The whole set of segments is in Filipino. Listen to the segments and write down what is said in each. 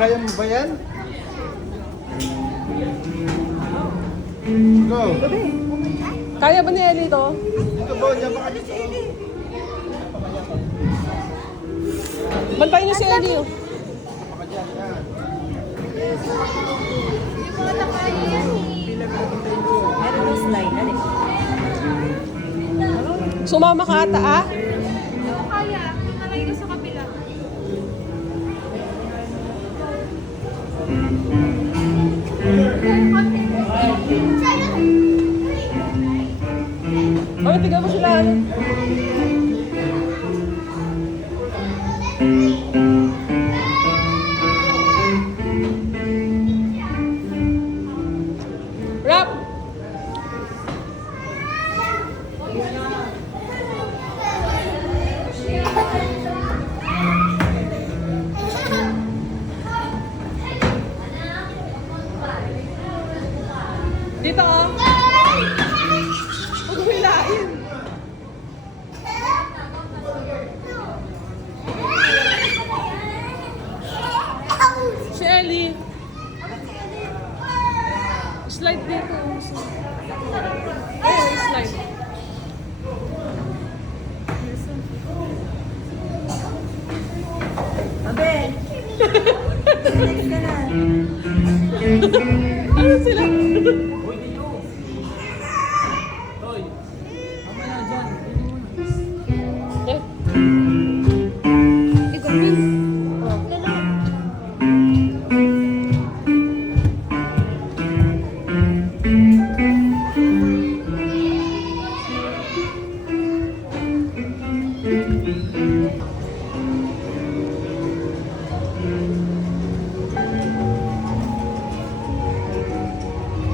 Kaya mo ba yan? Go! Kaya ba ni Ellie to? Ito ba? Diyan baka dito. Bantayin niyo si Ellie. Oh. Baka dyan, yan. Meron ng slide, dali. Sumama ka ata ah. Kaya, malay ko sa kabila. Oh, tignan mo sila. Ano? Rap! Dito ah. Huwag mo hilain. Si Ellie. Slide dito. Ayun, slide. Abe! Next ka na. Ano sila? Eh, Ikaw din.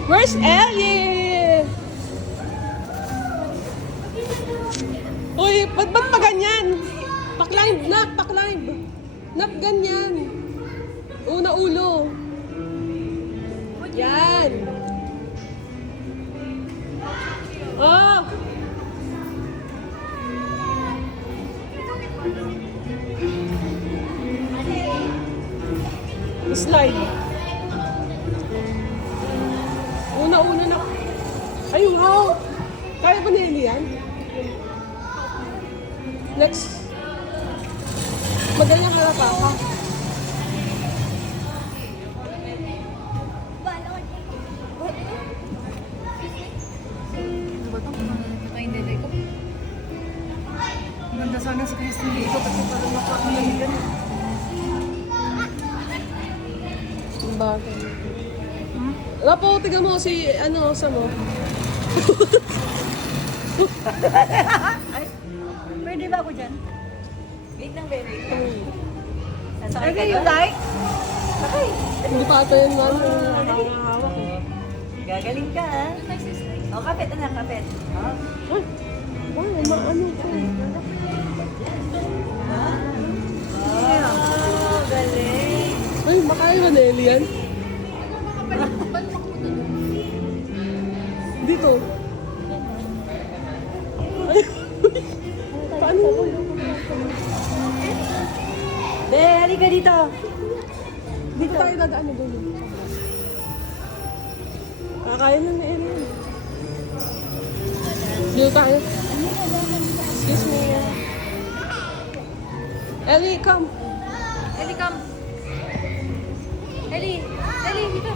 where's Ellie? Uy, ba't pa ganyan? Paklimb, nak, paklimb. Nak, ganyan. Una ulo. Yan. Oh. Slide. Una-una na. Ay, wow! Kaya ba ni Ellie yan? Next. Magaling harap ka. Ano ba ito? Nakaindele ko. Maganda sana sa Christine dito kasi parang makakamaligan. Ang bagay. Lapo, tiga mo si, ano, sa mo. Pwede ba ako dyan? Wait lang, baby. Sasakay ka Okay, you doon? like? Sakay. Hindi pa ito yun, man. Hawak ko. Gagaling ka, ha? O, kapit, anak, kapit. O. Ay, maano ko. Oh, galing. Ay, makaya ba ni Ellie yan? Dito. Ay, paano mo? Be, halika dito. Dito tayo dadaan doon. Kakaya na ni Ellie yan. Dito tayo. Excuse me. Ellie, come. Ellie, come. Ellie! Ellie, dito!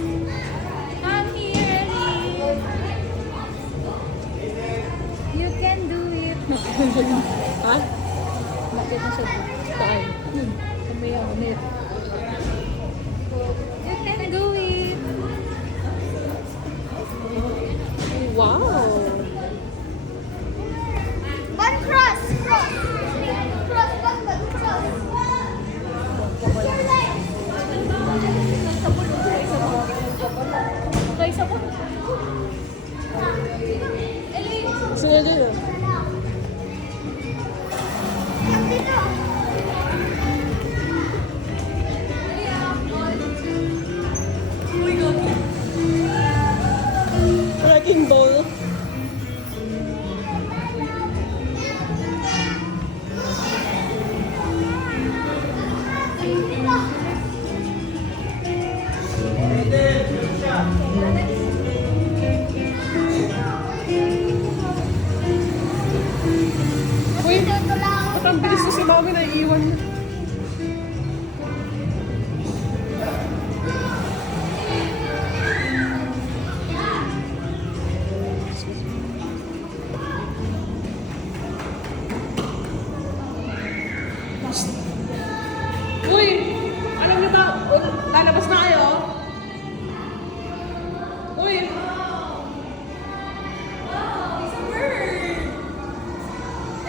Come here, Ellie! You can do it! Ha? Bakit na siya? Saan? Kumaya, kumaya. You can do it! Wow. One cross, cross, cross, one, cross. Your leg. Okay, isa po. Gusto niya dyan ah. Yan dito. Wrecking ball. mami naiiwan na. Uy! Alam niyo ba? Lalabas na kayo? Uy! It's a bird!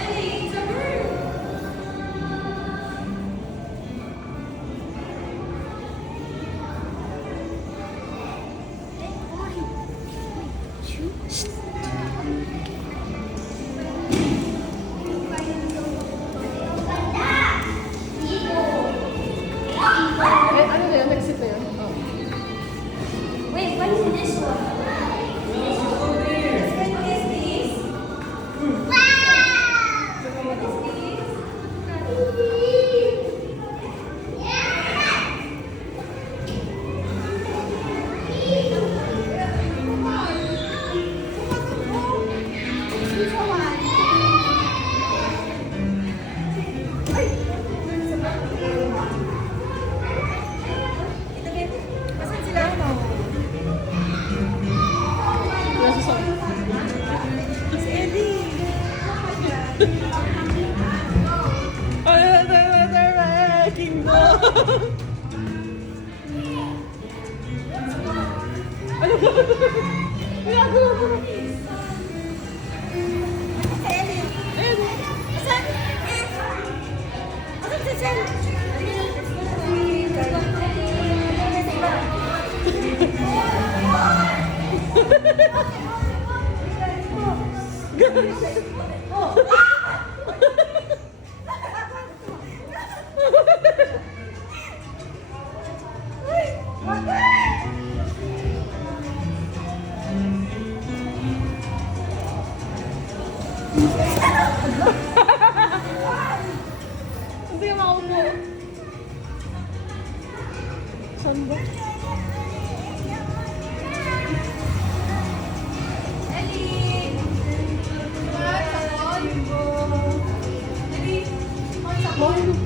Ellie, it's a bird! Eh, ano na yun? Exit na yun? Oh. Wait, what is this one? What is this? Ito, babe. Asan sila? Nasa sa... Si Eddie. Kingdom! Ano ba? Ginagawa ko na. Si Ellie. Asan? Asan si Sel? Hindi ka makaupo. Saan ba? Ellie! Ellie! Mahulog.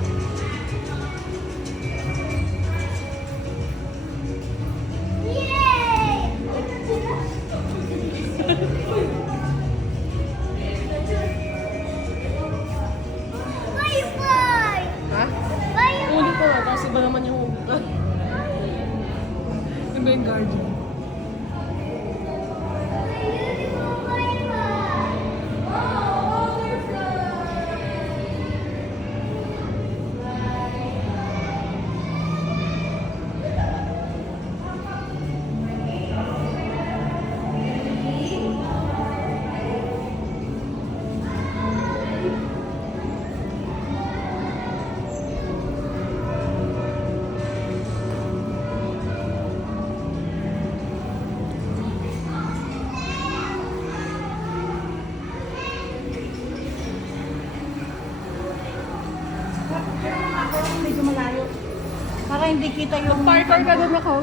Ha? Huli ko nga, kasi ba naman yung huli ka? Iba yung guardian. Medyo malayo. Para hindi kita yung... Parkour ka doon ako.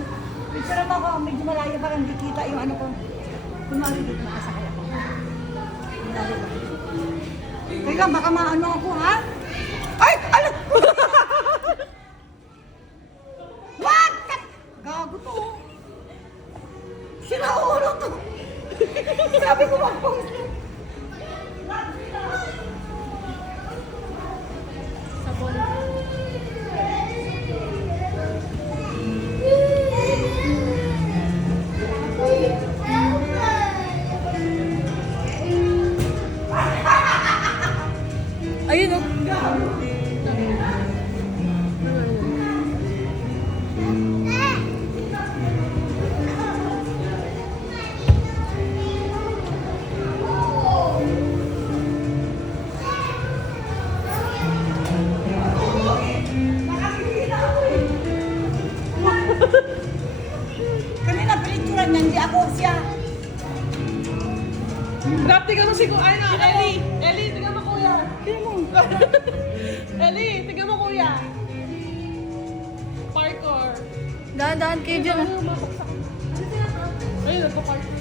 Picture mo ako, medyo malayo para hindi kita yung ano ko. Kunwari dito nakasakay ako. Kunwari ba? Teka, baka maano ako, ha? Ay! Ano? What? Gago to. Sinaulo to. Sabi ko mag-post. Sabon. Ayun o. Kanina pinicturan niya, hindi ako siya. Rap, tingnan mo si Kuya. Ay na, Ellie! Ellie, tingnan mo kuya. Ellie, tingnan mo kuya. Parkour. Dahan-dahan kayo dyan ah. Ayun, nagpa-parkour.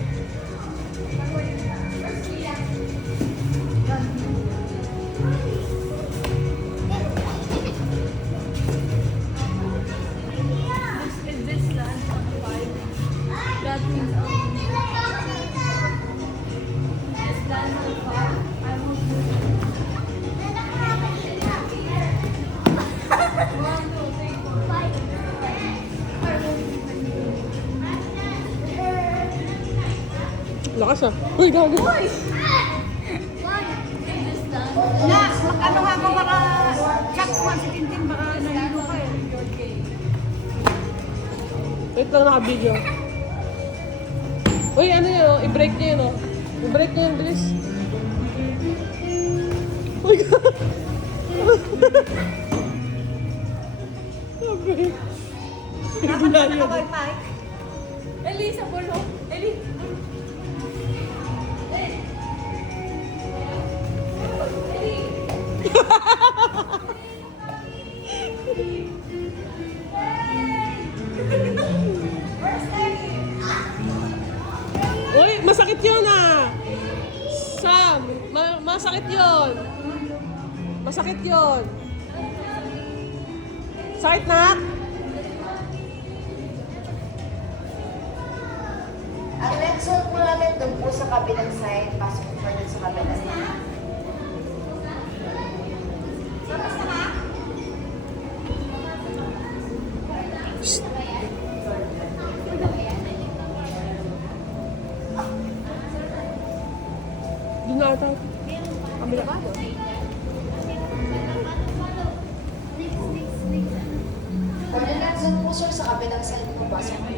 ka siya. Uy, gago. Na, mag-ano nga ako baka check ko si Tintin baka nahilo ka eh. Wait lang, naka-video. Uy, ano yun, oh? I-break niya yun, oh. I-break niya yun, bilis. Uy, gago. I-break. Dapat na naka-wifi. Eli, sa bolo. Eli. Uy, masakit yun ah! Sam, masakit yun! Masakit yun! Sakit na? Ang next one po natin doon po sa kabilang side, pasok po dun sa kabilang side. Doon na ata. Kamila ka? Kabilang side po sir, sa kabilang side po pasok po.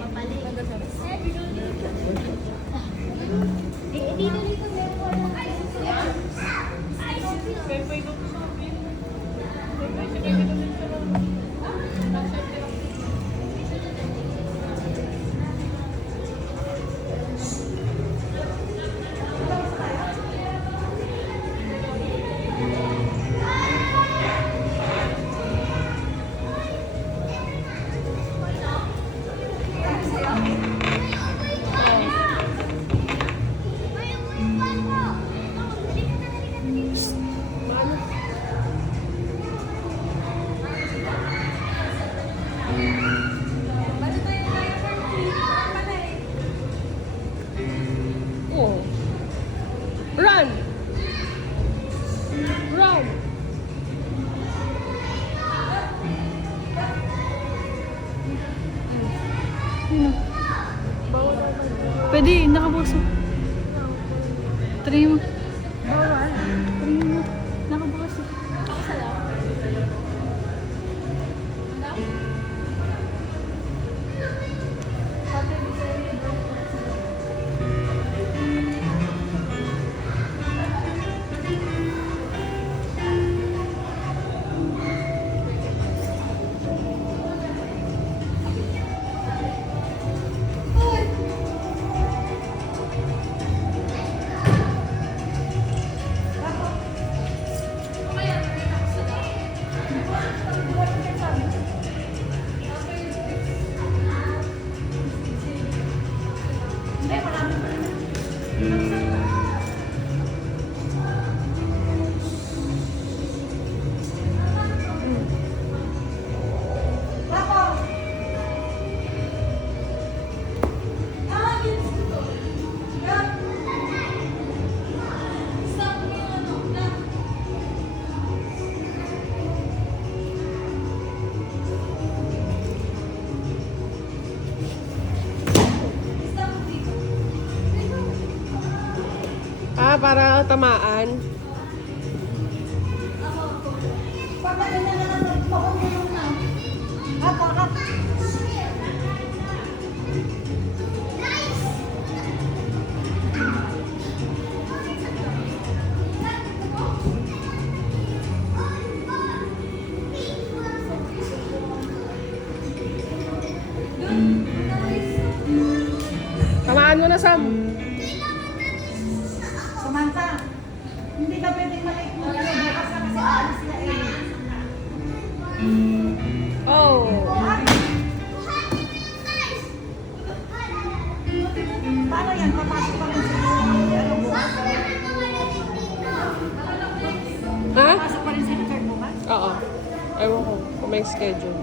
Oh. Run! Run! Pwede, nakabuso. Try mo. Bawal. Try mo. Nakabuso. Ah, para tamaan. Tamaan mo na, Sam. Samantha, hindi ka pwedeng malate mo kasi bukas na kasi aalis na eh. Oh. Paano yan? Papasok pa rin sa ano bukas? Ha? Papasok pa rin sa return bukas? Oo. Ewan ko kung may schedule.